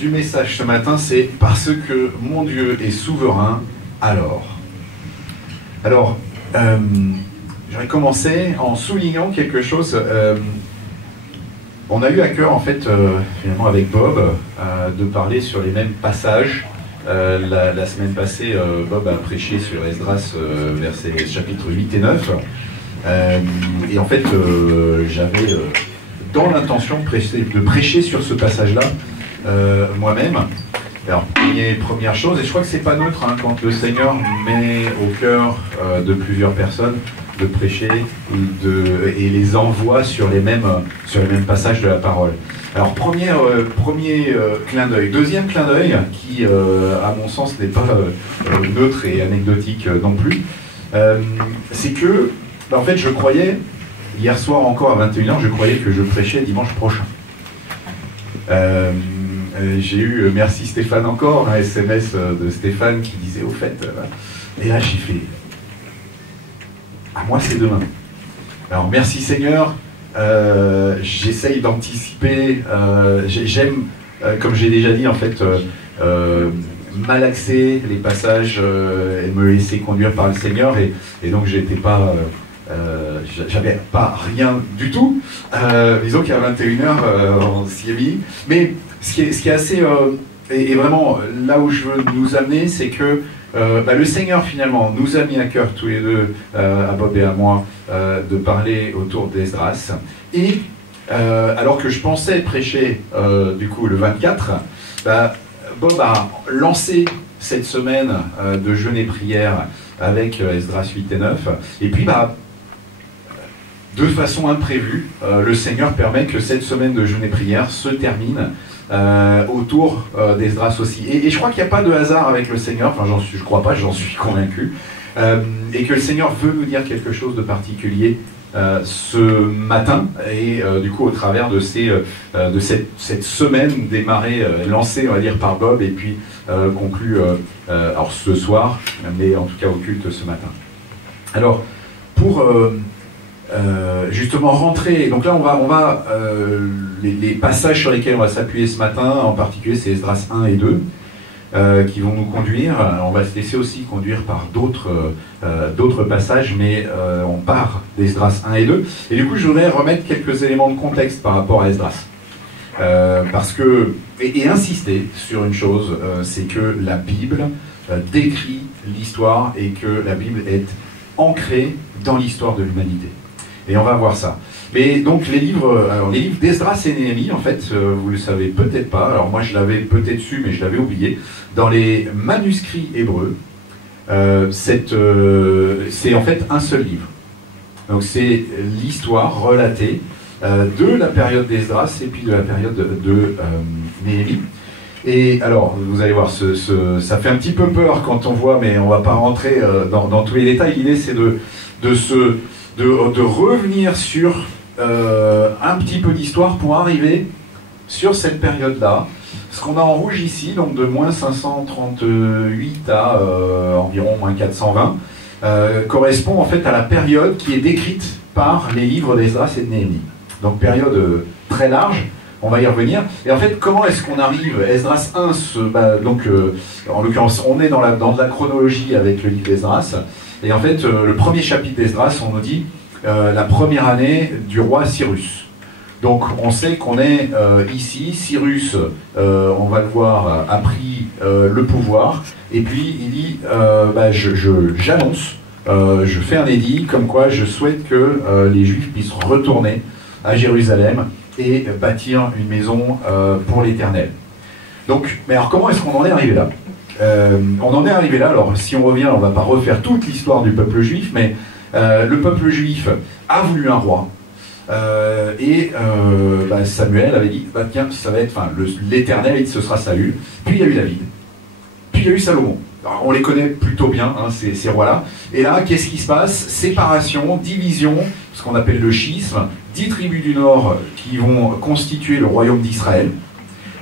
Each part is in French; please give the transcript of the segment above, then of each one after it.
du message ce matin, c'est « Parce que mon Dieu est souverain, alors ». Alors, j'aurais commencé en soulignant quelque chose. On a eu à cœur, en fait, finalement avec Bob, de parler sur les mêmes passages. La semaine passée, Bob a prêché sur Esdras, versets chapitres 8 et 9. Et en fait, j'avais dans l'intention de prêcher sur ce passage-là moi-même. Alors, première chose, et je crois que c'est pas neutre hein, quand le Seigneur met au cœur de plusieurs personnes de prêcher et les envoie sur les mêmes passages de la parole. Alors, premier clin d'œil. Deuxième clin d'œil, qui, à mon sens, n'est pas neutre et anecdotique non plus, c'est que, en fait, je croyais, hier soir encore à 21h, je croyais que je prêchais dimanche prochain. J'ai eu, merci Stéphane encore, un SMS de Stéphane qui disait au fait, et là j'ai fait, à moi c'est demain. Alors merci Seigneur, j'essaye d'anticiper, j'aime, comme j'ai déjà dit en fait, malaxer les passages et me laisser conduire par le Seigneur, et donc j'étais pas... j'avais pas rien du tout. Disons qu'à 21h, on s'y est mis. Mais ce qui est assez... et vraiment, là où je veux nous amener, c'est que le Seigneur, finalement, nous a mis à cœur, tous les deux, à Bob et à moi, de parler autour d'Esdras. Et, alors que je pensais prêcher, du coup, le 24, Bob a lancé cette semaine de jeûne et prière avec Esdras 8 et 9. Et puis, de façon imprévue, le Seigneur permet que cette semaine de jeûne et prière se termine autour d'Esdras aussi. Et je crois qu'il n'y a pas de hasard avec le Seigneur, enfin je crois pas, j'en suis convaincu, et que le Seigneur veut nous dire quelque chose de particulier ce matin, et du coup au travers de cette semaine démarrée, lancée on va dire par Bob, et puis conclue alors ce soir, mais en tout cas au culte ce matin. Alors, pour... justement rentrer, donc là on va les passages sur lesquels on va s'appuyer ce matin, en particulier c'est Esdras 1 et 2 qui vont nous conduire. On va se laisser aussi conduire par d'autres passages, mais on part d'Esdras 1 et 2, et du coup je voudrais remettre quelques éléments de contexte par rapport à Esdras, parce que, et insister sur une chose, c'est que la Bible décrit l'histoire, et que la Bible est ancrée dans l'histoire de l'humanité. Et on va voir ça. Mais donc les livres d'Esdras et Néhémie, en fait, vous le savez peut-être pas, alors moi je l'avais peut-être su, mais je l'avais oublié, dans les manuscrits hébreux, c'est en fait un seul livre. Donc c'est l'histoire relatée de la période d'Esdras et puis de la période de Néhémie. Et alors, vous allez voir, ça fait un petit peu peur quand on voit, mais on ne va pas rentrer dans tous les détails. L'idée, c'est de revenir sur un petit peu d'histoire pour arriver sur cette période-là. Ce qu'on a en rouge ici, donc de moins 538 à environ moins 420, correspond en fait à la période qui est décrite par les livres d'Esdras et de Néhémie. Donc période très large. On va y revenir. Et en fait, comment est-ce qu'on arrive? Esdras 1, en l'occurrence, on est dans la chronologie avec le livre d'Esdras. Et en fait, le premier chapitre d'Esdras, on nous dit la première année du roi Cyrus. Donc, on sait qu'on est ici. Cyrus, on va le voir, a pris le pouvoir. Et puis, il dit j'annonce, je fais un édit comme quoi je souhaite que les Juifs puissent retourner à Jérusalem et bâtir une maison pour l'Éternel. Donc, mais alors comment est-ce qu'on en est arrivé là? On en est arrivé là, alors si on revient, on ne va pas refaire toute l'histoire du peuple juif, mais le peuple juif a voulu un roi, et Samuel avait dit, tiens, ça va être, l'Éternel, ce sera Saül, puis il y a eu David, puis il y a eu Salomon. Alors, on les connaît plutôt bien, hein, ces rois-là. Et là, qu'est-ce qui se passe? Séparation, division, ce qu'on appelle le schisme, 10 tribus du nord qui vont constituer le royaume d'Israël,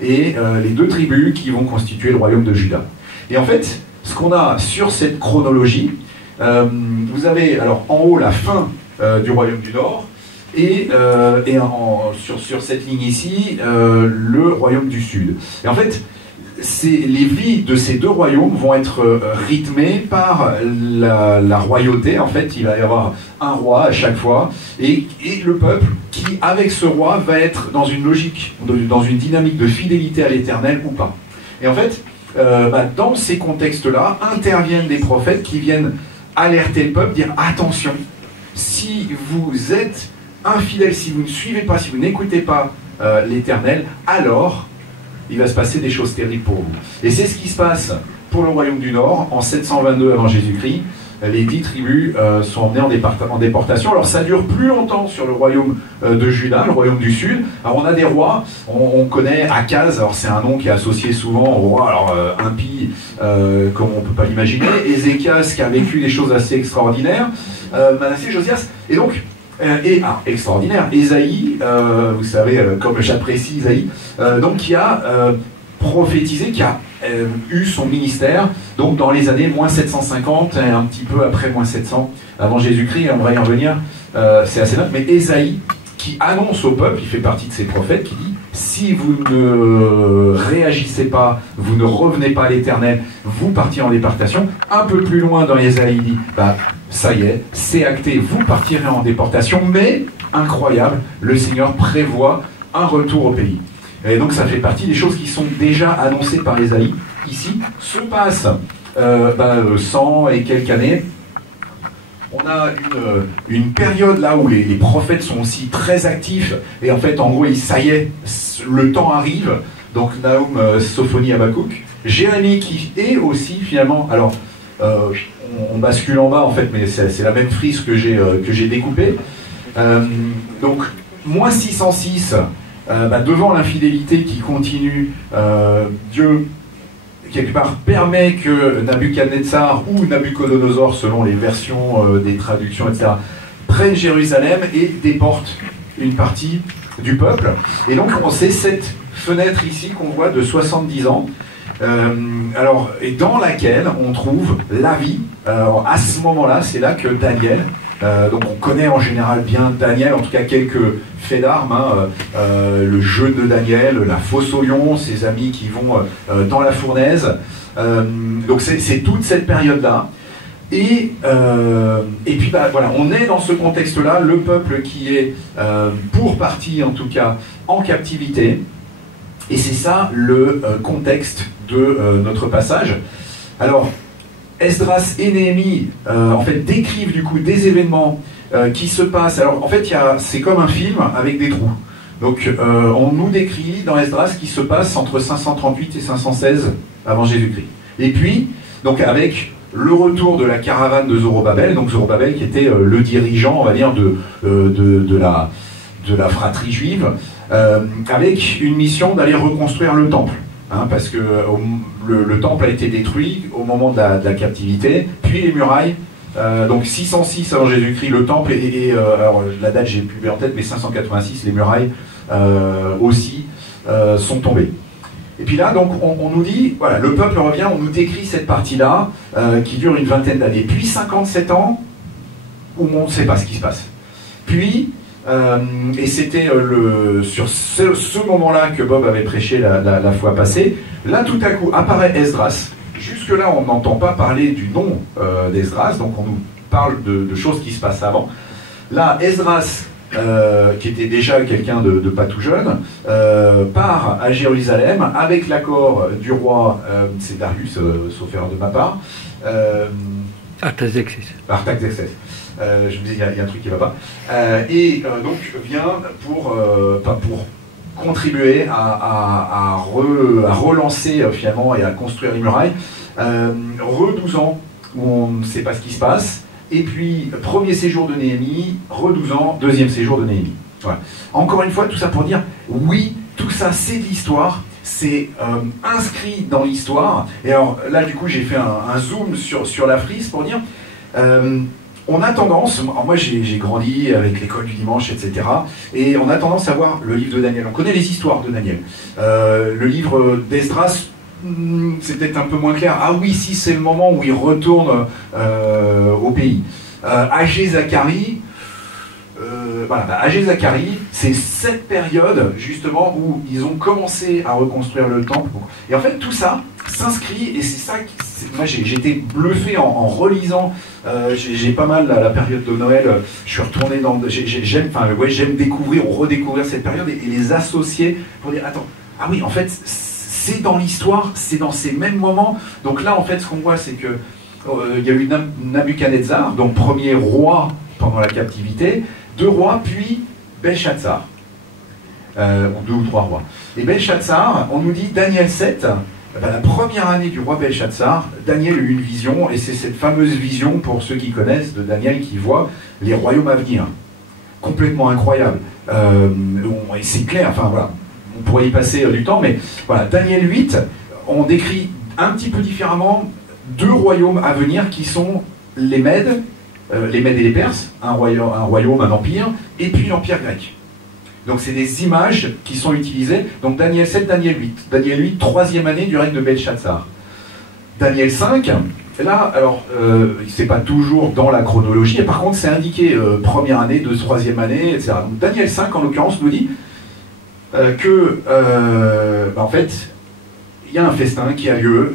et les 2 tribus qui vont constituer le royaume de Juda. Et en fait, ce qu'on a sur cette chronologie, vous avez alors en haut la fin du royaume du nord, sur cette ligne ici, le royaume du Sud. Et en fait, les vies de ces deux royaumes vont être rythmées par la royauté. En fait, il va y avoir un roi à chaque fois, et le peuple qui, avec ce roi, va être dans une logique, dans une dynamique de fidélité à l'Éternel ou pas. Et en fait, dans ces contextes-là, interviennent des prophètes qui viennent alerter le peuple, dire attention, si vous êtes infidèle, si vous ne suivez pas, si vous n'écoutez pas l'Éternel, alors il va se passer des choses terribles pour vous. Et c'est ce qui se passe pour le royaume du Nord en 722 avant Jésus-Christ. Les 10 tribus sont emmenées en déportation. Alors ça dure plus longtemps sur le royaume de Juda, le royaume du Sud. Alors on a des rois, on connaît Akaz, alors c'est un nom qui est associé souvent au roi, alors impie comme on ne peut pas l'imaginer, Ézéchias qui a vécu des choses assez extraordinaires, Manassé, Josias, et donc extraordinaire, Ésaïe, vous savez, comme j'apprécie Ésaïe, donc qui a prophétisé, qui a eu son ministère, donc dans les années moins 750, et un petit peu après moins 700, avant Jésus-Christ, on va y revenir, c'est assez net, mais Ésaïe, qui annonce au peuple, il fait partie de ces prophètes, qui dit, si vous ne réagissez pas, vous ne revenez pas à l'Éternel, vous partirez en déportation. Un peu plus loin dans Ésaïe, il dit, ça y est, c'est acté, vous partirez en déportation, mais, incroyable, le Seigneur prévoit un retour au pays. Et donc ça fait partie des choses qui sont déjà annoncées par Ésaïe. Ici, se passe 100 et quelques années. On a une période là où les prophètes sont aussi très actifs, et en fait, en gros, ça y est, le temps arrive. Donc Nahum, Sophonie, Habakkuk. Jérémie qui est aussi finalement, alors on bascule en bas en fait, mais c'est la même frise que j'ai découpée. Donc, moins 606, devant l'infidélité qui continue, Dieu, quelque part, permet que Nabuchodonosor ou Nabucodonosor, selon les versions des traductions, etc., prenne Jérusalem et déporte une partie du peuple. Et donc, on sait cette fenêtre ici qu'on voit de 70 ans, et dans laquelle on trouve la vie. À ce moment-là, c'est là que Daniel, donc on connaît en général bien Daniel, en tout cas quelques faits d'armes, le jeûne de Daniel, la fosse au lion, ses amis qui vont dans la fournaise. Donc c'est toute cette période-là. Et puis voilà, on est dans ce contexte-là, le peuple qui est, pour partie en tout cas, en captivité. Et c'est ça le contexte de notre passage. Alors, Esdras et Néhémie, en fait, décrivent du coup des événements qui se passent. Alors, en fait, c'est comme un film avec des trous. Donc, on nous décrit dans Esdras ce qui se passe entre 538 et 516 avant Jésus-Christ. Et puis, donc, avec le retour de la caravane de Zorobabel, donc Zorobabel qui était le dirigeant, on va dire, de la fratrie juive, avec une mission d'aller reconstruire le temple. Parce que le temple a été détruit au moment de la captivité, puis les murailles, donc 606 avant Jésus-Christ, le temple, alors la date j'ai plus bien en tête, mais 586, les murailles aussi sont tombées. Et puis là, donc, on nous dit, voilà, le peuple revient, on nous décrit cette partie-là, qui dure une vingtaine d'années, puis 57 ans, où on ne sait pas ce qui se passe. Puis, et c'était sur ce moment-là que Bob avait prêché la fois passée. Là, tout à coup, apparaît Esdras. Jusque-là, on n'entend pas parler du nom d'Esdras, donc on nous parle de choses qui se passent avant. Là, Esdras, qui était déjà quelqu'un de pas tout jeune, part à Jérusalem avec l'accord du roi, c'est Darius, sauf erreur de ma part. Artaxerxès. Artaxerxès. Je me dis, il y a un truc qui ne va pas. Donc vient pour contribuer à relancer finalement et à construire les murailles. 12 ans où on ne sait pas ce qui se passe. Et puis, premier séjour de Néhémie, 12 ans, deuxième séjour de Néhémie. Voilà. Encore une fois, tout ça pour dire, oui, tout ça c'est de l'histoire. C'est inscrit dans l'histoire. Et alors là, du coup, j'ai fait un zoom sur la frise pour dire... on a tendance, moi j'ai grandi avec l'école du dimanche, etc. Et on a tendance à voir le livre de Daniel. On connaît les histoires de Daniel. Le livre d'Esdras, c'est peut-être un peu moins clair. Ah oui, si c'est le moment où il retourne au pays. Agé Zacharie, voilà, Agé Zacharie, c'est cette période justement où ils ont commencé à reconstruire le temple. Et en fait, tout ça s'inscrit, et c'est ça, moi j'ai été bluffé en relisant, j'ai pas mal la période de Noël, je suis retourné dans, j'aime découvrir ou redécouvrir cette période et les associer pour dire, attends, ah oui, en fait, c'est dans l'histoire, c'est dans ces mêmes moments. Donc là, en fait, ce qu'on voit, c'est que il y a eu Nabuchodonosor, donc premier roi pendant la captivité, 2 rois, puis Belshazzar, ou 2 ou 3 rois. Et Belshazzar, on nous dit, Daniel 7, la première année du roi Belshazzar, Daniel a eu une vision, et c'est cette fameuse vision, pour ceux qui connaissent, de Daniel qui voit les royaumes à venir. Complètement incroyable. Et c'est clair, enfin voilà, on pourrait y passer du temps, mais voilà, Daniel 8, on décrit un petit peu différemment 2 royaumes à venir qui sont les Mèdes et les Perses, un royaume, un empire, et puis l'empire grec. Donc c'est des images qui sont utilisées. Donc Daniel 7, Daniel 8. Daniel 8, 3e année du règne de Belshazzar. Daniel 5, là, alors, c'est pas toujours dans la chronologie, et par contre c'est indiqué première année, 3e année, etc. Donc Daniel 5, en l'occurrence, nous dit que, en fait, il y a un festin qui a lieu.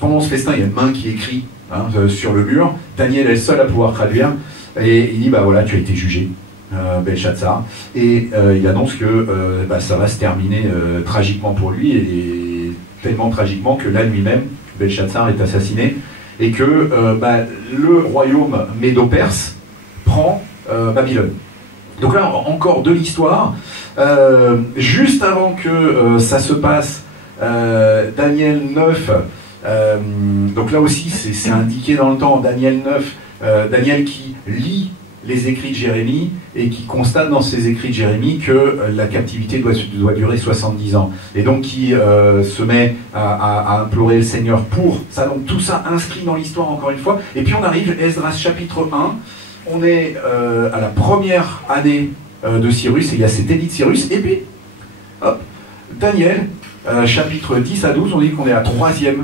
Pendant ce festin, il y a une main qui écrit sur le mur. Daniel est le seul à pouvoir traduire. Et il dit, bah voilà, tu as été jugé, Belshazzar. Et il annonce que ça va se terminer tragiquement pour lui, et tellement tragiquement que la nuit même, Belshazzar est assassiné. Et que le royaume médo-perse prend Babylone. Donc là, encore de l'histoire. Juste avant que ça se passe, Daniel 9, donc là aussi c'est indiqué dans le temps, Daniel 9, Daniel qui lit les écrits de Jérémie et qui constate dans ses écrits de Jérémie que la captivité doit durer 70 ans. Et donc qui se met à implorer le Seigneur pour ça. Donc tout ça inscrit dans l'histoire encore une fois. Et puis on arrive, Esdras chapitre 1, on est à la première année de Cyrus, et il y a cet édit de Cyrus, et puis, hop, Daniel, chapitre 10 à 12, on dit qu'on est à la 3e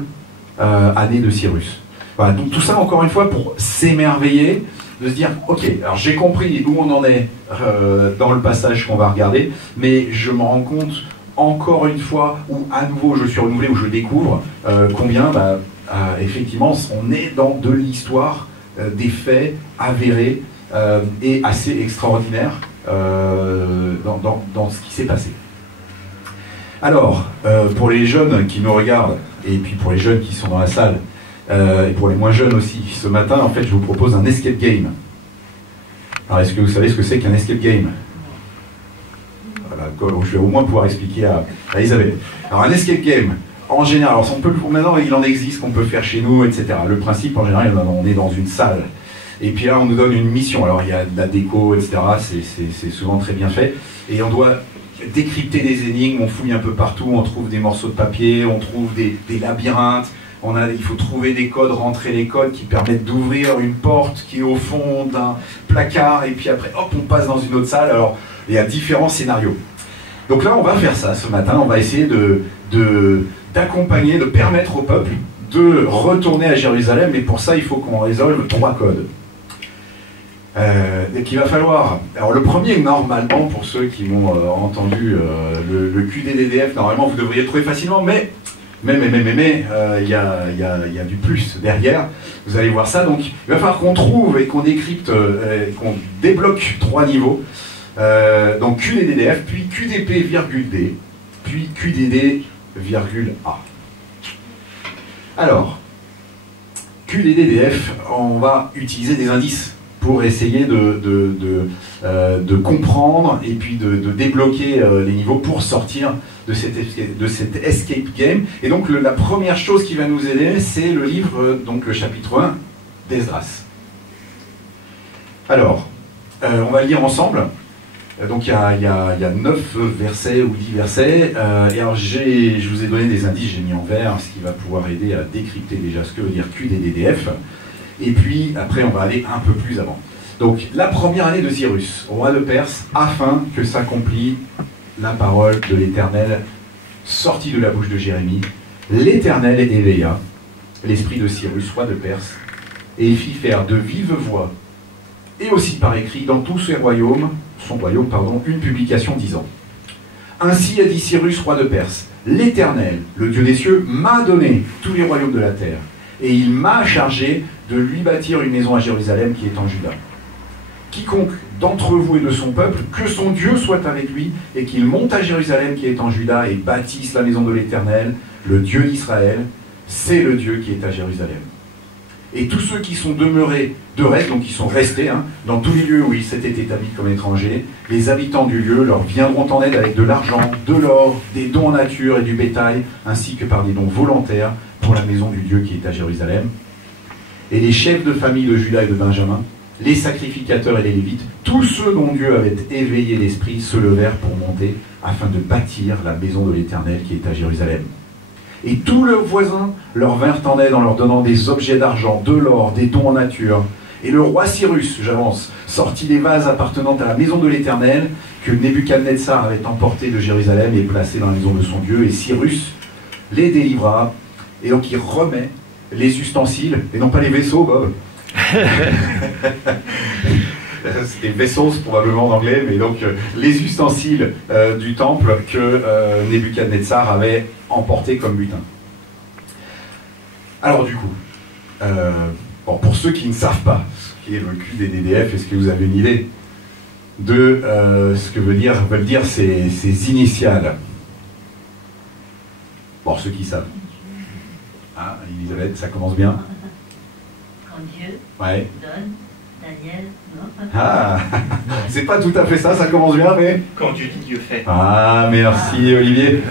année de Cyrus. Voilà, donc tout ça, encore une fois, pour s'émerveiller, de se dire, ok, alors j'ai compris où on en est dans le passage qu'on va regarder, mais je me rends compte, encore une fois, où à nouveau je suis renouvelé, où je découvre combien, effectivement, on est dans de l'histoire, des faits avérés et assez extraordinaires dans ce qui s'est passé. Alors, pour les jeunes qui nous regardent, et puis pour les jeunes qui sont dans la salle, et pour les moins jeunes aussi, ce matin, en fait, je vous propose un escape game. Alors, est-ce que vous savez ce que c'est qu'un escape game? Voilà, je vais au moins pouvoir expliquer à Isabelle. Alors, un escape game, en général, alors maintenant, il en existe qu'on peut faire chez nous, etc. Le principe, en général, on est dans une salle. Et puis là, on nous donne une mission. Alors, il y a de la déco, etc. C'est souvent très bien fait. Et on doit décrypter des énigmes, on fouille un peu partout, on trouve des morceaux de papier, on trouve des labyrinthes. Il faut trouver des codes, rentrer les codes qui permettent d'ouvrir une porte qui est au fond d'un placard. Et puis après, hop, on passe dans une autre salle. Alors, il y a différents scénarios. Donc là, on va faire ça ce matin. On va essayer d'accompagner, de permettre au peuple de retourner à Jérusalem. Mais pour ça, il faut qu'on résolve 3 codes. Qu'il va falloir. Alors le premier, normalement, pour ceux qui m'ont entendu le QDDDF, normalement vous devriez le trouver facilement, mais il y a du plus derrière. Vous allez voir ça. Donc il va falloir qu'on trouve et qu'on décrypte, qu'on débloque 3 niveaux. Donc QDDDF, puis QDP, D, puis QDD, A. Alors, QDDDF, on va utiliser des indices pour essayer de comprendre et puis de débloquer les niveaux pour sortir de cet escape game. Et donc la première chose qui va nous aider, c'est le livre, donc le chapitre 1 d'Esdras. Alors, on va le lire ensemble. Donc il y a 9 versets ou 10 versets. Et alors je vous ai donné des indices, j'ai mis en vert, ce qui va pouvoir aider à décrypter déjà ce que veut dire QDDDF. Et puis, après, on va aller un peu plus avant. Donc, la première année de Cyrus, roi de Perse, afin que s'accomplit la parole de l'Éternel, sortie de la bouche de Jérémie. L'Éternel éveilla l'esprit de Cyrus, roi de Perse, et fit faire de vive voix et aussi par écrit dans tous son royaume, une publication disant: Ainsi a dit Cyrus, roi de Perse, l'Éternel, le Dieu des cieux, m'a donné tous les royaumes de la terre, et il m'a chargé de lui bâtir une maison à Jérusalem qui est en Juda. Quiconque d'entre vous et de son peuple, que son Dieu soit avec lui, et qu'il monte à Jérusalem qui est en Juda, et bâtisse la maison de l'Éternel, le Dieu d'Israël, c'est le Dieu qui est à Jérusalem. Et tous ceux qui sont demeurés de reste, donc qui sont restés dans tous les lieux où ils s'étaient établis comme étrangers, les habitants du lieu leur viendront en aide avec de l'argent, de l'or, des dons en nature et du bétail, ainsi que par des dons volontaires pour la maison du Dieu qui est à Jérusalem. Et les chefs de famille de Juda et de Benjamin, les sacrificateurs et les Lévites, tous ceux dont Dieu avait éveillé l'esprit se levèrent pour monter afin de bâtir la maison de l'Éternel qui est à Jérusalem. Et tous leurs voisins leur vinrent en aide en leur donnant des objets d'argent, de l'or, des dons en nature. Et le roi Cyrus, j'avance, sortit les vases appartenant à la maison de l'Éternel que Nebuchadnezzar avait emportés de Jérusalem et placés dans la maison de son Dieu. Et Cyrus les délivra, et donc il remet les ustensiles, et non pas les vaisseaux, Bob. C'était vaisseaux probablement en anglais, mais donc les ustensiles du temple que Nebuchadnezzar avait emportés comme butin. Alors du coup, bon, pour ceux qui ne savent pas ce qui est le cul des DDF, est-ce que vous avez une idée de ce que veulent dire ces initiales? Bon, ceux qui savent. Ah, Elisabeth, ça commence bien. Quand Dieu donne, Daniel, non? Ah, c'est pas tout à fait ça, ça commence bien, mais... Quand Dieu dit, Dieu fait. Ah, merci Olivier.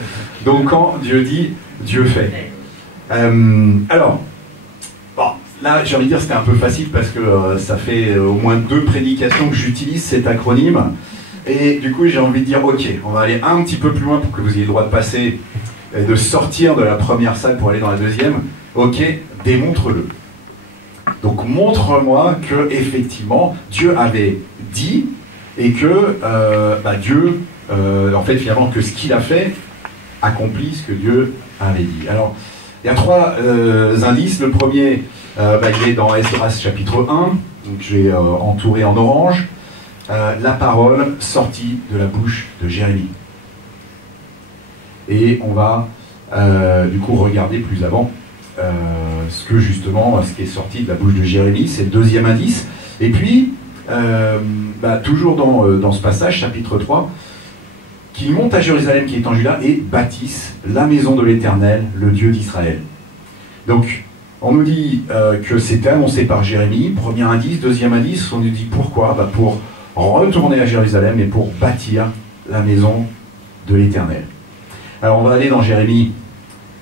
Donc quand Dieu dit, Dieu fait. Alors, bon, là j'ai envie de dire c'était un peu facile parce que ça fait au moins 2 prédications que j'utilise cet acronyme. Et du coup j'ai envie de dire, ok, on va aller un petit peu plus loin pour que vous ayez le droit de passer et de sortir de la première salle pour aller dans la deuxième. Ok, démontre-le. Donc montre-moi que effectivement Dieu avait dit et que Dieu, en fait finalement que ce qu'il a fait accomplit ce que Dieu avait dit. Alors il y a 3 indices. Le premier, il est dans Esdras chapitre 1, donc j'ai entouré en orange, la parole sortie de la bouche de Jérémie. Et on va du coup regarder plus avant ce qui est sorti de la bouche de Jérémie, c'est le 2e indice. Et puis, toujours dans ce passage, chapitre 3, qu'il monte à Jérusalem qui est en Juda et bâtisse la maison de l'Éternel, le Dieu d'Israël. Donc, on nous dit que c'était annoncé par Jérémie, premier indice. Deuxième indice, on nous dit pourquoi? Pour retourner à Jérusalem et pour bâtir la maison de l'Éternel. Alors, on va aller dans Jérémie,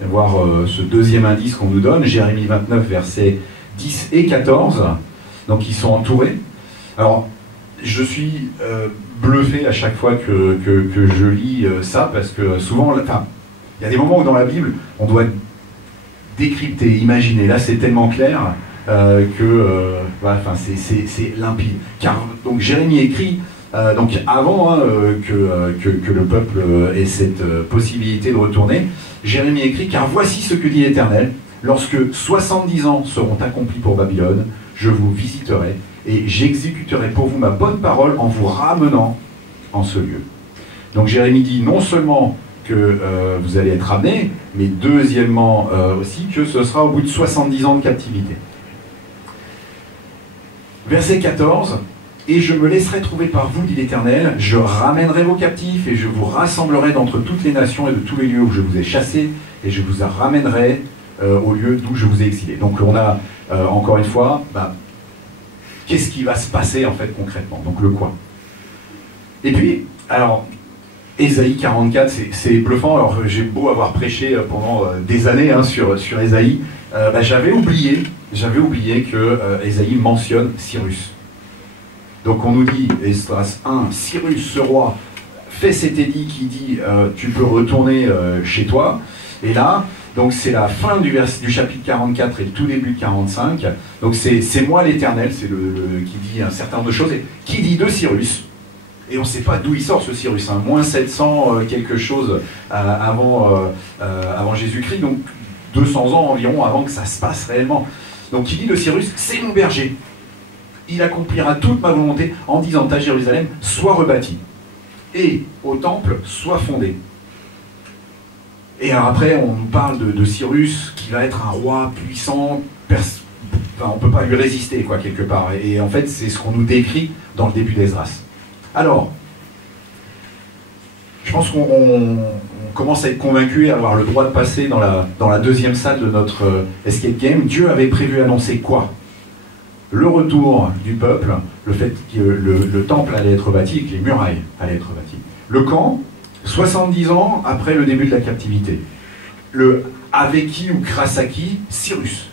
voir ce 2e indice qu'on nous donne, Jérémie 29, versets 10 et 14. Donc ils sont entourés. Alors je suis bluffé à chaque fois que je lis ça, parce que souvent, il y a des moments où dans la Bible, on doit décrypter, imaginer. Là c'est tellement clair c'est limpide. Car donc Jérémie écrit donc avant que le peuple ait cette possibilité de retourner, Jérémie écrit: car voici ce que dit l'Éternel, lorsque 70 ans seront accomplis pour Babylone, je vous visiterai et j'exécuterai pour vous ma bonne parole en vous ramenant en ce lieu. Donc Jérémie dit non seulement que vous allez être ramenés, mais deuxièmement aussi que ce sera au bout de 70 ans de captivité. Verset 14: et je me laisserai trouver par vous, dit l'Éternel, je ramènerai vos captifs et je vous rassemblerai d'entre toutes les nations et de tous les lieux où je vous ai chassés et je vous ramènerai au lieu d'où je vous ai exilés. Donc on a, encore une fois, qu'est-ce qui va se passer en fait concrètement? Donc le quoi. Et puis, alors, Ésaïe 44, c'est bluffant. Alors j'ai beau avoir prêché pendant des années sur Ésaïe, j'avais oublié que Ésaïe mentionne Cyrus. Donc on nous dit, Esdras 1, Cyrus, ce roi, fait cet édit qui dit tu peux retourner chez toi. Et là, donc c'est la fin du chapitre 44 et le tout début de 45. Donc c'est moi l'Éternel, c'est qui dit un certain nombre de choses. Et qui dit de Cyrus? Et on ne sait pas d'où il sort ce Cyrus, moins 700 quelque chose avant Jésus-Christ, donc 200 ans environ avant que ça se passe réellement. Donc qui dit de Cyrus? C'est mon berger. il accomplira toute ma volonté en disant à Jérusalem, sois rebâti, et au temple, sois fondé. Et alors après, on nous parle de Cyrus, qui va être un roi puissant, on ne peut pas lui résister, quoi, quelque part. Et en fait, c'est ce qu'on nous décrit dans le début d'Esdras. Alors, je pense qu'on commence à être convaincu et à avoir le droit de passer dans la deuxième salle de notre escape game. Dieu avait prévu annoncer quoi? Le retour du peuple, le fait que le temple allait être bâti, que les murailles allaient être bâties. Le camp, 70 ans après le début de la captivité. Le avec qui ou grâce à qui? Cyrus.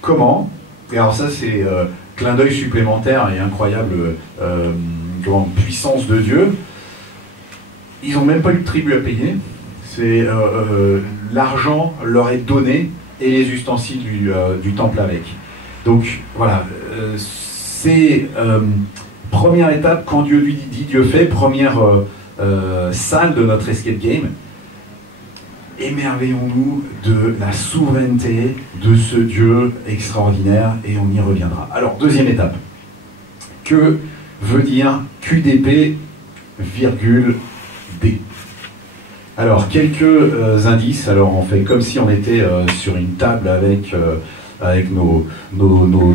Comment? Et alors ça c'est clin d'œil supplémentaire et incroyable puissance de Dieu. Ils n'ont même pas eu de tribut à payer. C'est l'argent leur est donné et les ustensiles du temple avec. Donc voilà, c'est première étape quand Dieu lui dit, Dieu fait, première salle de notre escape game. Émerveillons-nous de la souveraineté de ce Dieu extraordinaire et on y reviendra. Alors, deuxième étape. Que veut dire QDP, virgule D? Alors, quelques indices. Alors, on fait comme si on était sur une table avec nos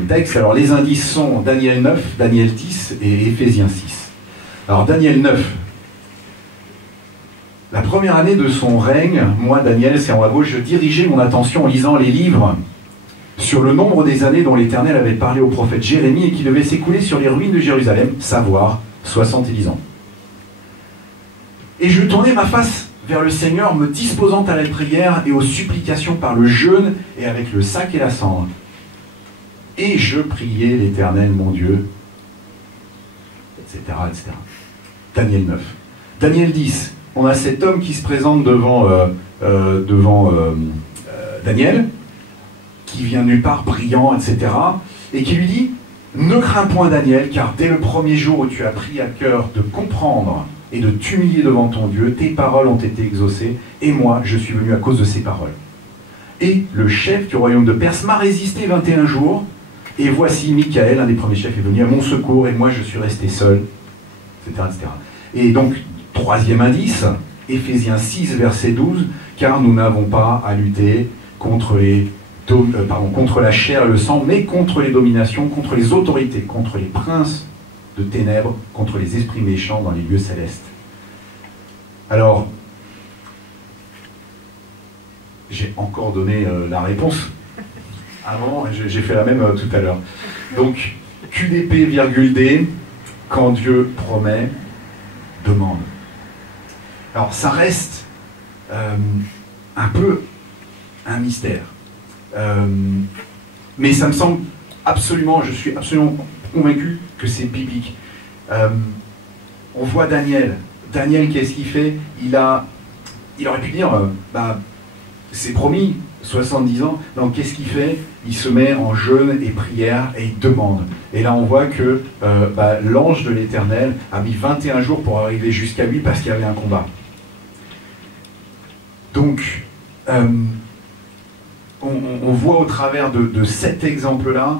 textes. Alors, les indices sont Daniel 9, Daniel 10 et Éphésiens 6. Alors, Daniel 9. La première année de son règne, moi, Daniel, c'est en haut à gauche, je dirigeais mon attention en lisant les livres sur le nombre des années dont l'Éternel avait parlé au prophète Jérémie et qui devaient s'écouler sur les ruines de Jérusalem, savoir 70 ans. Et je tournais ma face vers le Seigneur, me disposant à la prière et aux supplications par le jeûne et avec le sac et la cendre. Et je priais l'Éternel, mon Dieu, etc., etc. Daniel 9. Daniel 10. On a cet homme qui se présente devant Daniel, qui vient nulle part, brillant, etc., et qui lui dit « Ne crains point, Daniel, car dès le premier jour où tu as pris à cœur de comprendre et de t'humilier devant ton Dieu, tes paroles ont été exaucées, et moi, je suis venu à cause de ces paroles. Et le chef du royaume de Perse m'a résisté 21 jours, et voici Michaël, un des premiers chefs, est venu à mon secours, et moi, je suis resté seul, etc., etc. » Et donc, troisième indice, Éphésiens 6, verset 12, car nous n'avons pas à lutter contre la chair et le sang, mais contre les dominations, contre les autorités, contre les princes de ténèbres, contre les esprits méchants dans les lieux célestes. Alors, j'ai encore donné la réponse. Avant, j'ai fait la même tout à l'heure. Donc, QDP, virgule D, quand Dieu promet, demande. Alors ça reste un peu un mystère. Mais ça me semble absolument, je suis absolument convaincu que c'est biblique. On voit Daniel. Daniel, qu'est-ce qu'il fait? Il aurait pu dire, c'est promis, 70 ans. Donc qu'est-ce qu'il fait? Il se met en jeûne et prière et il demande. Et là on voit que l'ange de l'Éternel a mis 21 jours pour arriver jusqu'à lui parce qu'il y avait un combat. Donc on voit au travers de cet exemple-là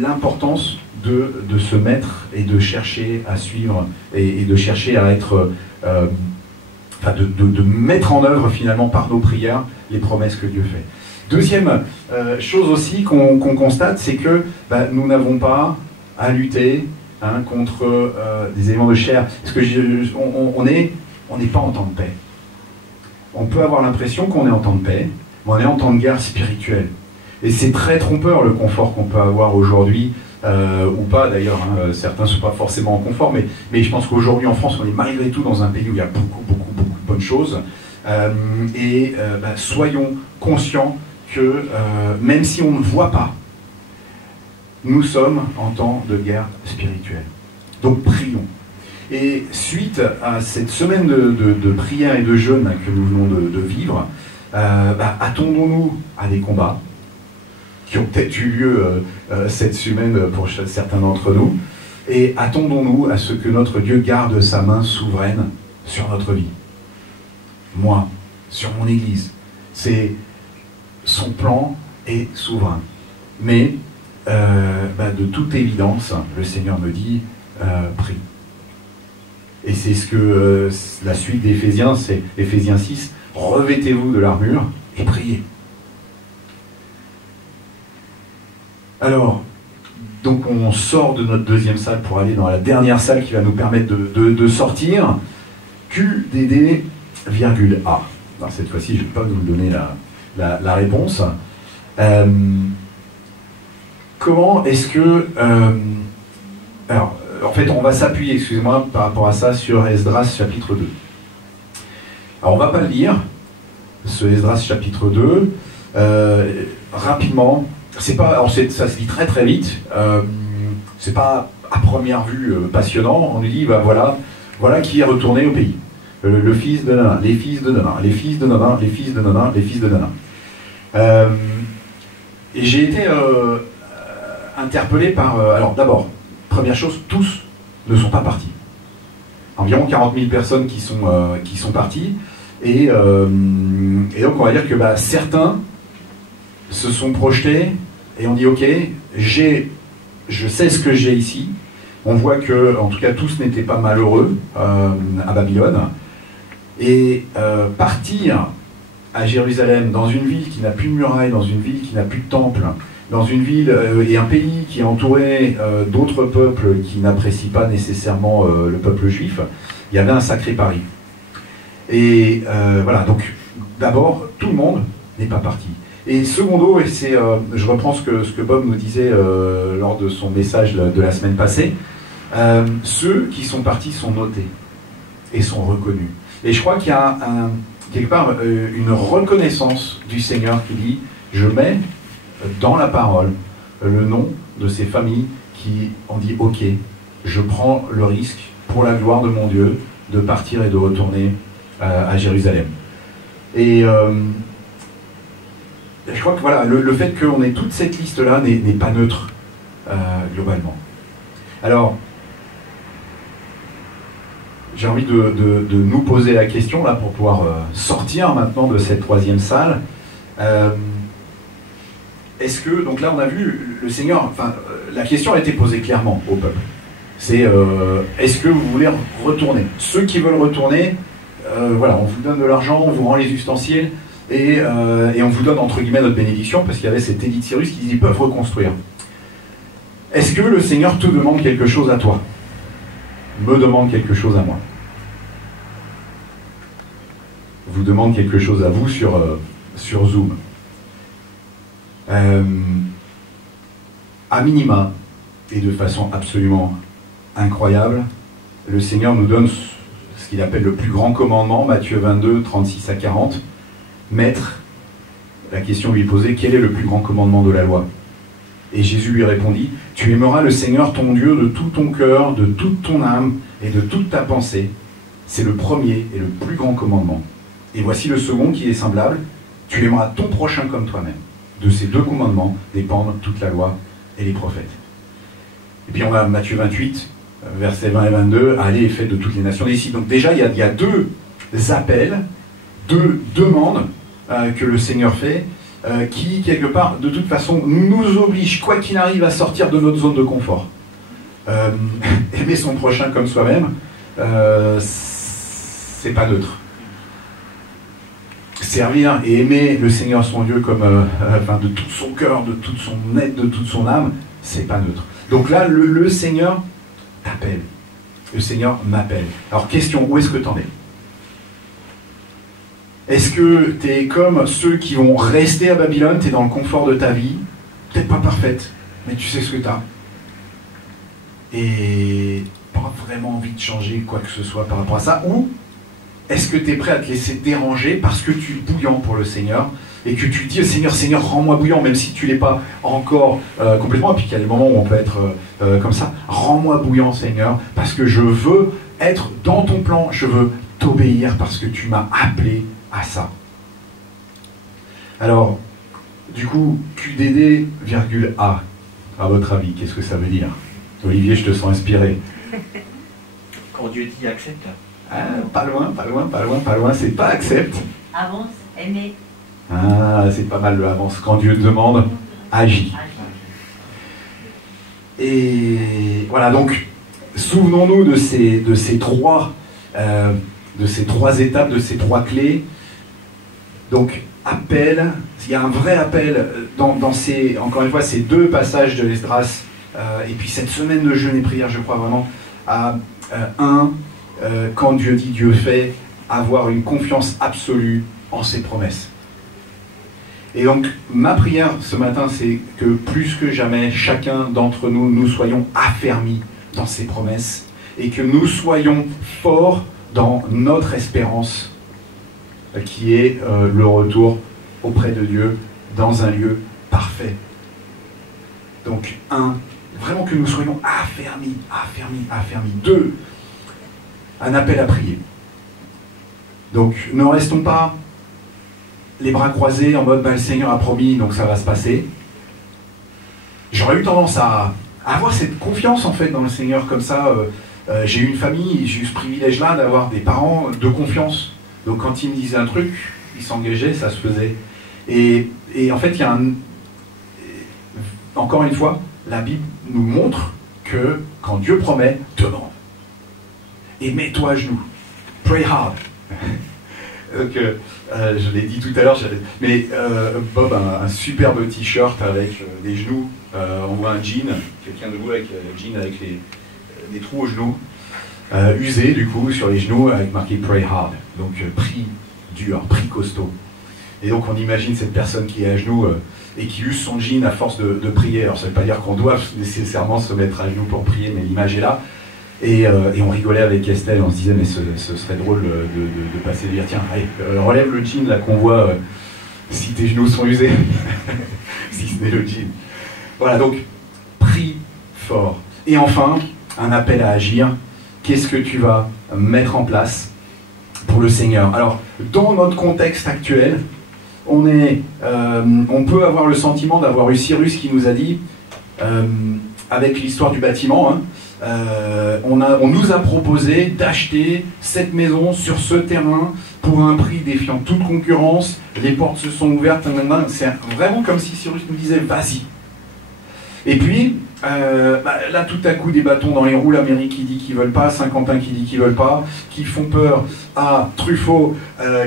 l'importance de se mettre et de chercher à suivre et de chercher à être... de mettre en œuvre finalement par nos prières les promesses que Dieu fait. Deuxième chose aussi qu'on constate, c'est que nous n'avons pas à lutter contre des éléments de chair. Parce que on n'est pas en temps de paix. On peut avoir l'impression qu'on est en temps de paix, mais on est en temps de guerre spirituelle. Et c'est très trompeur le confort qu'on peut avoir aujourd'hui, ou pas d'ailleurs, certains ne sont pas forcément en confort, mais je pense qu'aujourd'hui en France, on est malgré tout dans un pays où il y a beaucoup de bonnes choses. Soyons conscients que même si on ne voit pas, nous sommes en temps de guerre spirituelle. Donc prions. Et suite à cette semaine de prière et de jeûne que nous venons de vivre, attendons-nous à des combats qui ont peut-être eu lieu cette semaine pour certains d'entre nous, et attendons-nous à ce que notre Dieu garde sa main souveraine sur notre vie. Moi, sur mon Église, c'est son plan est souverain. Mais de toute évidence, le Seigneur me dit, prie. Et c'est ce que la suite d'Éphésiens, c'est Éphésiens 6, revêtez-vous de l'armure et priez. Alors, donc on sort de notre deuxième salle pour aller dans la dernière salle qui va nous permettre de sortir. QDD, virgule A. Alors cette fois-ci, je ne vais pas vous donner la réponse. Comment est-ce que... alors, en fait, on va s'appuyer, excusez-moi, par rapport à ça, sur Esdras chapitre 2. Alors, on ne va pas le lire, ce Esdras chapitre 2. Rapidement, c'est pas, ça se lit très très vite. C'est pas à première vue passionnant. On nous dit, voilà qui est retourné au pays. Le fils de Nanin, les fils de Nanin, les fils de Nanin, les fils de Nanin, les fils de Nanin. Et j'ai été interpellé par... alors d'abord, première chose, tous ne sont pas partis. Environ 40 000 personnes qui sont parties. Et donc on va dire que certains se sont projetés et ont dit ok, je sais ce que j'ai ici. On voit que, en tout cas, tous n'étaient pas malheureux à Babylone. Et partir à Jérusalem, dans une ville qui n'a plus de murailles, dans une ville qui n'a plus de temple, dans une ville et un pays qui est entouré d'autres peuples qui n'apprécient pas nécessairement le peuple juif, il y avait un sacré pari. Et voilà, donc d'abord, tout le monde n'est pas parti. Et secondo, et c'est, je reprends ce que Bob nous disait lors de son message de la semaine passée, ceux qui sont partis sont notés et sont reconnus. Et je crois qu'il y a quelque part une reconnaissance du Seigneur qui dit, je mets dans la parole le nom de ces familles qui ont dit ok, je prends le risque pour la gloire de mon Dieu de partir et de retourner à Jérusalem. Et je crois que voilà, le fait qu'on ait toute cette liste-là n'est pas neutre globalement. Alors, j'ai envie de nous poser la question là pour pouvoir sortir maintenant de cette troisième salle. Est-ce que, donc là on a vu le Seigneur, enfin la question a été posée clairement au peuple. C'est est-ce que vous voulez retourner? Ceux qui veulent retourner, voilà, on vous donne de l'argent, on vous rend les ustensiles et on vous donne entre guillemets notre bénédiction parce qu'il y avait cet édit de Cyrus qui dit ils peuvent reconstruire. Est-ce que le Seigneur te demande quelque chose à toi? Me demande quelque chose à moi? Vous demande quelque chose à vous sur Zoom? À minima, et de façon absolument incroyable, le Seigneur nous donne ce qu'il appelle le plus grand commandement, Matthieu 22, 36 à 40. Maître, la question lui est posée, quel est le plus grand commandement de la loi? Et Jésus lui répondit, tu aimeras le Seigneur ton Dieu de tout ton cœur, de toute ton âme et de toute ta pensée. C'est le premier et le plus grand commandement. Et voici le second qui est semblable, tu aimeras ton prochain comme toi-même. De ces deux commandements dépendent toute la loi et les prophètes. Et puis on va à Matthieu 28, versets 20 et 22, allez et faites de toutes les nations d'ici. Donc déjà il y a deux appels, deux demandes que le Seigneur fait, qui quelque part de toute façon nous obligent, quoi qu'il arrive, à sortir de notre zone de confort. Aimer son prochain comme soi-même, c'est pas neutre. Servir et aimer le Seigneur son Dieu comme, de tout son cœur, de toute son être, de toute son âme, c'est pas neutre. Donc là, le Seigneur t'appelle. Le Seigneur m'appelle. Alors question, où est-ce que t'en es? Est-ce que t'es comme ceux qui vont rester à Babylone, t'es dans le confort de ta vie, peut-être pas parfaite, mais tu sais ce que t'as. Et pas vraiment envie de changer quoi que ce soit par rapport à ça, ou est-ce que tu es prêt à te laisser déranger parce que tu es bouillant pour le Seigneur et que tu dis Seigneur, Seigneur, rends-moi bouillant, même si tu ne l'es pas encore complètement, et puis qu'il y a des moments où on peut être comme ça, rends-moi bouillant, Seigneur, parce que je veux être dans ton plan, je veux t'obéir parce que tu m'as appelé à ça. Alors, du coup, QDD, virgule A, à votre avis, qu'est-ce que ça veut dire? Olivier, je te sens inspiré. Quand Dieu dit accepte. Ah, pas loin, c'est pas accepte. Avance, aimer. Ah, c'est pas mal le avance. Quand Dieu demande, agis. Et voilà, donc souvenons-nous de ces trois étapes, de ces trois clés. Donc appel, il y a un vrai appel dans ces, encore une fois, ces deux passages de l'Esdras, et puis cette semaine de jeûne et prière, je crois vraiment à quand Dieu dit, Dieu fait, avoir une confiance absolue en ses promesses. Et donc, ma prière ce matin, c'est que plus que jamais, chacun d'entre nous, nous soyons affermis dans ses promesses et que nous soyons forts dans notre espérance qui est le retour auprès de Dieu dans un lieu parfait. Donc, vraiment que nous soyons affermis. 2, un appel à prier. Donc, ne restons pas les bras croisés en mode le Seigneur a promis, donc ça va se passer. J'aurais eu tendance à avoir cette confiance en fait dans le Seigneur comme ça. J'ai eu une famille, j'ai eu ce privilège-là d'avoir des parents de confiance. Donc quand ils me disaient un truc, ils s'engageaient, ça se faisait. Et en fait, il y a encore une fois, la Bible nous montre que quand Dieu promet, demande. Et mets-toi à genoux. Pray hard. Donc, je l'ai dit tout à l'heure, mais Bob a un superbe t-shirt avec des genoux. On voit un jean, quelqu'un debout avec un jean avec des trous aux genoux, usé du coup sur les genoux avec marqué Pray hard. Donc prie dur, prie costaud. Et donc on imagine cette personne qui est à genoux et qui use son jean à force de prier. Alors ça ne veut pas dire qu'on doit nécessairement se mettre à genoux pour prier, mais l'image est là. Et on rigolait avec Estelle, on se disait mais ce serait drôle de passer et de dire tiens, allez, relève le jean là qu'on voit si tes genoux sont usés, si ce n'est le jean. Voilà, donc prie fort. Et enfin, un appel à agir. Qu'est-ce que tu vas mettre en place pour le Seigneur? Alors, dans notre contexte actuel, on peut avoir le sentiment d'avoir eu Cyrus qui nous a dit, avec l'histoire du bâtiment, hein, on nous a proposé d'acheter cette maison sur ce terrain pour un prix défiant toute concurrence, les portes se sont ouvertes, c'est vraiment comme si Cyrus nous disait vas-y. Et puis, là tout à coup des bâtons dans les roues, la mairie qui dit qu'ils veulent pas, Saint-Quentin qui dit qu'ils veulent pas, qui font peur à Truffaut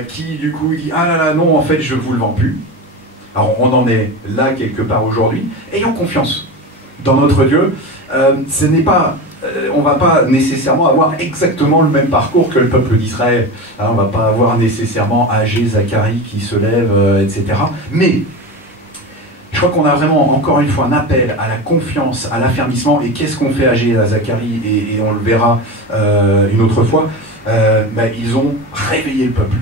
qui du coup dit ah là là non en fait je vous le vends plus. Alors on en est là quelque part aujourd'hui, ayons confiance dans notre Dieu. Ce n'est pas, on ne va pas nécessairement avoir exactement le même parcours que le peuple d'Israël. On ne va pas avoir nécessairement Agé, Zacharie qui se lève, etc. Mais je crois qu'on a vraiment, encore une fois, un appel à la confiance, à l'affermissement. Et qu'est-ce qu'on fait Agé, à Zacharie, et on le verra une autre fois, ils ont réveillé le peuple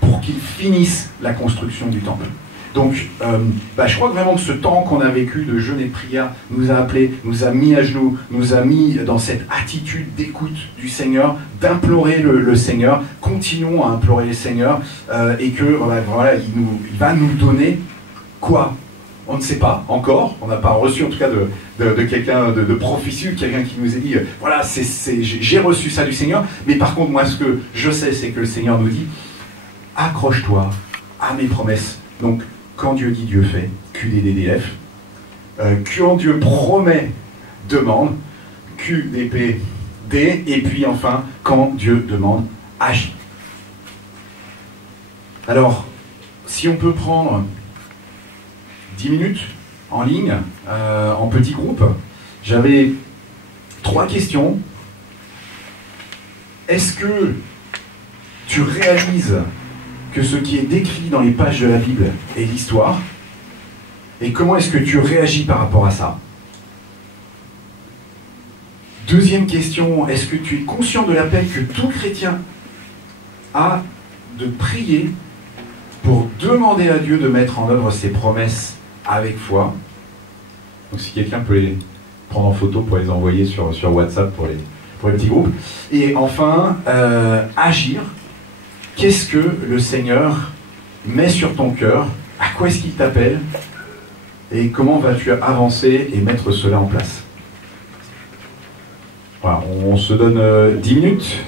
pour qu'ils finissent la construction du temple. Donc, je crois vraiment que ce temps qu'on a vécu de jeûne et de prière nous a appelés, nous a mis à genoux, nous a mis dans cette attitude d'écoute du Seigneur, d'implorer le Seigneur. Continuons à implorer le Seigneur et que voilà, il va nous donner quoi? On ne sait pas encore. On n'a pas reçu en tout cas de quelqu'un de prophétie, quelqu'un qui nous a dit voilà, j'ai reçu ça du Seigneur. Mais par contre, moi, ce que je sais, c'est que le Seigneur nous dit accroche-toi à mes promesses. Donc, quand Dieu dit, Dieu fait, QDDDF. Quand Dieu promet, demande, QDPD. Et puis enfin, quand Dieu demande, agit. Alors, si on peut prendre 10 minutes en ligne, en petit groupe, j'avais 3 questions. Est-ce que tu réalises que ce qui est décrit dans les pages de la Bible est l'histoire? Et comment est-ce que tu réagis par rapport à ça? Deuxième question, est-ce que tu es conscient de l'appel que tout chrétien a de prier pour demander à Dieu de mettre en œuvre ses promesses avec foi? Donc si quelqu'un peut les prendre en photo pour les envoyer sur WhatsApp pour les petits groupes. Et enfin, agir. Qu'est-ce que le Seigneur met sur ton cœur? À quoi est-ce qu'il t'appelle? Et comment vas-tu avancer et mettre cela en place? Voilà, on se donne 10 minutes.